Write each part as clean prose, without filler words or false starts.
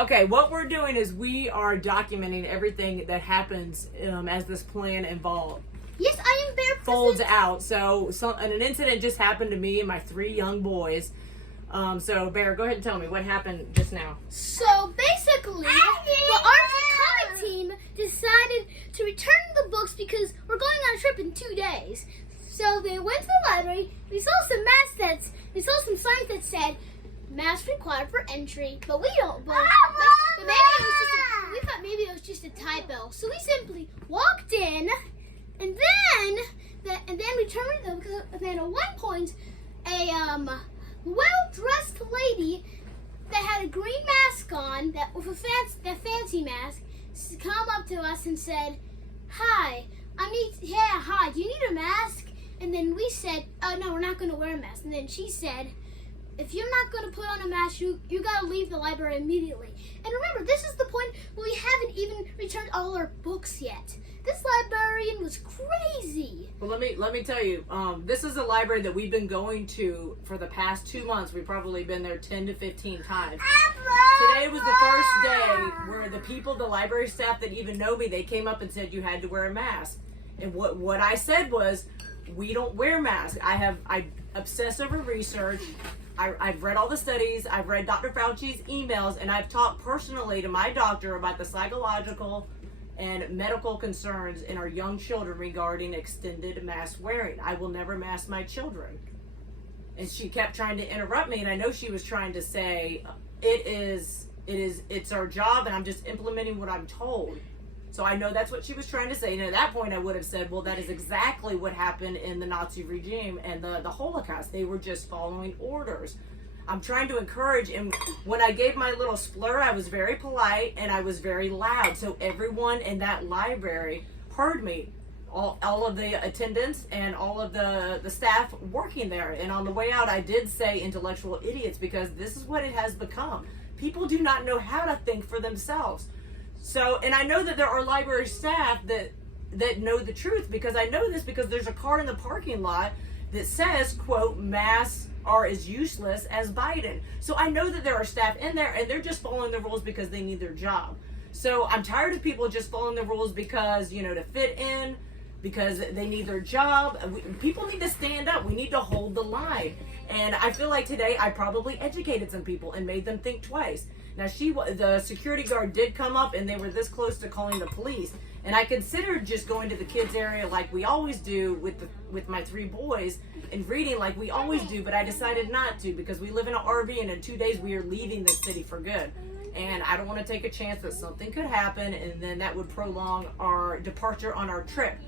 Okay, what we're doing is we are documenting everything that happens as this plan involved. Yes, I am Bear. Folds out. So an incident just happened to me and my 3 young boys. So Bear, go ahead and tell me what happened just now. So basically, the art and comic team decided to return the books because we're going on a trip in 2 days. So they went to the library. We saw some some signs that said mask required for entry, but we don't. But maybe we thought maybe it was just a typo. So we simply walked in, and then we turned. And then at one point, a well-dressed lady that had a green mask on, that with that fancy mask, come up to us and said, "Hi, hi. Do you need a mask?" And then we said, "Oh no, we're not going to wear a mask." And then she said, "If you're not going to put on a mask, you got to leave the library immediately." And remember, this is the point where we haven't even returned all our books yet. This librarian was crazy. Well, let me tell you, this is a library that we've been going to for the past 2 months. We've probably been there 10 to 15 times. Today was the first day where the library staff that even know me, they came up and said you had to wear a mask. And what I said was, we don't wear masks. I obsess over research. I've read all the studies. I've read Dr. Fauci's emails, and I've talked personally to my doctor about the psychological and medical concerns in our young children regarding extended mask wearing. I will never mask my children. And she kept trying to interrupt me, and I know she was trying to say, it's our job, and I'm just implementing what I'm told. So I know that's what she was trying to say. And at that point, I would have said, well, that is exactly what happened in the Nazi regime and the Holocaust. They were just following orders. I'm trying to encourage, and when I gave my little splur, I was very polite and I was very loud. So everyone in that library heard me. All of the attendants and all of the staff working there. And on the way out, I did say intellectual idiots, because this is what it has become. People do not know how to think for themselves. So, and I know that there are library staff that know the truth, because I know this because there's a car in the parking lot that says, quote, masks are as useless as Biden. So I know that there are staff in there and they're just following the rules because they need their job. So I'm tired of people just following the rules because, to fit in, because they need their job. People need to stand up. We need to hold the line. And I feel like today I probably educated some people and made them think twice. Now, the security guard did come up, and they were this close to calling the police. And I considered just going to the kids area like we always do with my 3 boys and reading like we always do, but I decided not to, because we live in an RV, and in 2 days we are leaving this city for good. And I don't want to take a chance that something could happen, and then that would prolong our departure on our trip.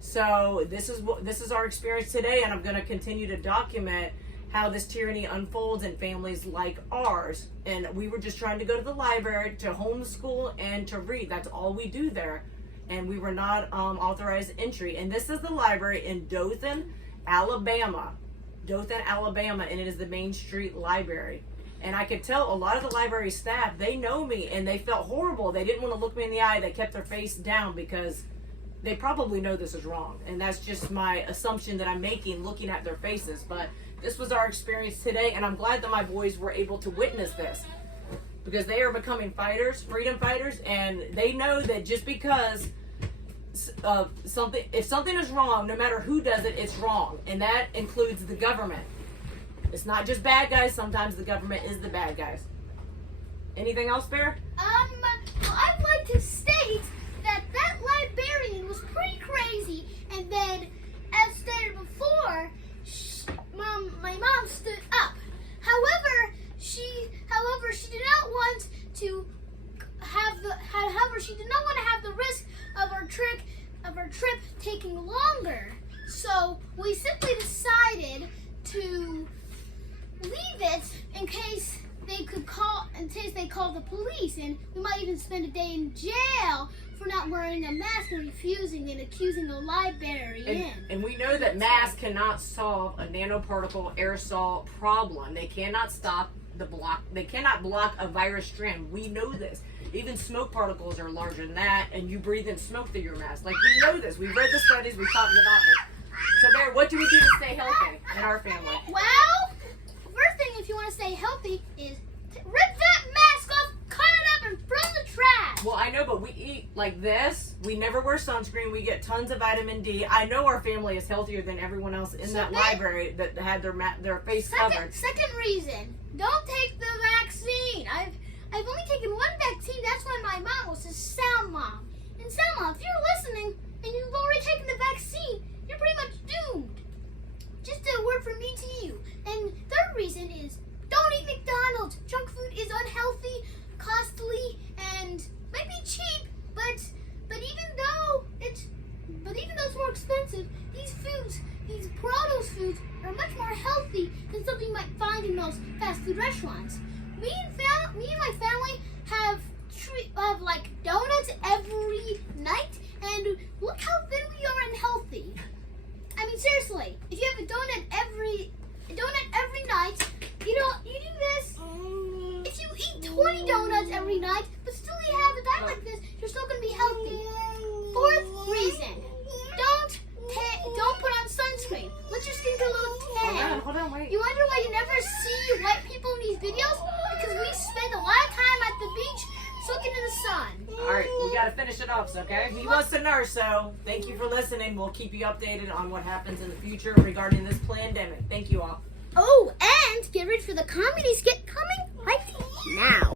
So this is our experience today, and I'm going to continue to document how this tyranny unfolds in families like ours. And we were just trying to go to the library to homeschool and to read. That's all we do there. And we were not authorized entry. And this is the library in Dothan, Alabama. Dothan, Alabama, and it is the Main Street Library. And I could tell a lot of the library staff, they know me, and they felt horrible. They didn't want to look me in the eye. They kept their face down because they probably know this is wrong. And that's just my assumption that I'm making looking at their faces. But this was our experience today, and I'm glad that my boys were able to witness this, because they are becoming fighters, freedom fighters, and they know that just because if something is wrong, no matter who does it, it's wrong. And that includes the government. It's not just bad guys. Sometimes the government is the bad guys. Anything else, Bear? I'd like to state that librarian was pretty crazy, and then, as stated before, my mom stood up. However, she did not want to have the risk of our trip taking longer. So we simply decided to leave it in case they call the police, and we might even spend a day in jail for not wearing a mask and refusing and accusing a librarian. And we know that masks cannot solve a nanoparticle aerosol problem. They cannot they cannot block a virus strand. We know this. Even smoke particles are larger than that, and you breathe in smoke through your mask. Like, we know this. We've read the studies. We've talked about this. So, Bear, what do we do to stay healthy in our family? Well, first thing, if you want to stay healthy, is rip that mask off, cut it like this, we never wear sunscreen. We get tons of vitamin D. I know our family is healthier than everyone else in that library that had their face covered. Second reason, don't take the vaccine. I've only taken one vaccine. That's why my mom was a sound mom. And sound mom, if you're listening and you've already taken the vaccine, you're pretty much doomed. Just a word from me to you. And third reason is, don't eat McDonald's. Junk food is unhealthy, costly, and might be cheap, but even though it's more expensive, these produce foods are much more healthy than something you might find in those fast food restaurants. Me and my family have like donuts every night, and look how thin we are and healthy. I mean, seriously, if you have a donut every night, you do this. If you eat 20 donuts every night, but still you have a diet like this, you're still going to be healthy. Fourth reason, don't put on sunscreen. Let your skin get a little tan. Hold on, wait. You wonder why you never see white people in these videos? Because we spend a lot of time at the beach soaking in the sun. All right, we got to finish it off, okay? He was a nurse, so thank you for listening. We'll keep you updated on what happens in the future regarding this pandemic. Thank you all. Oh, and get ready for the comedy skit coming right now.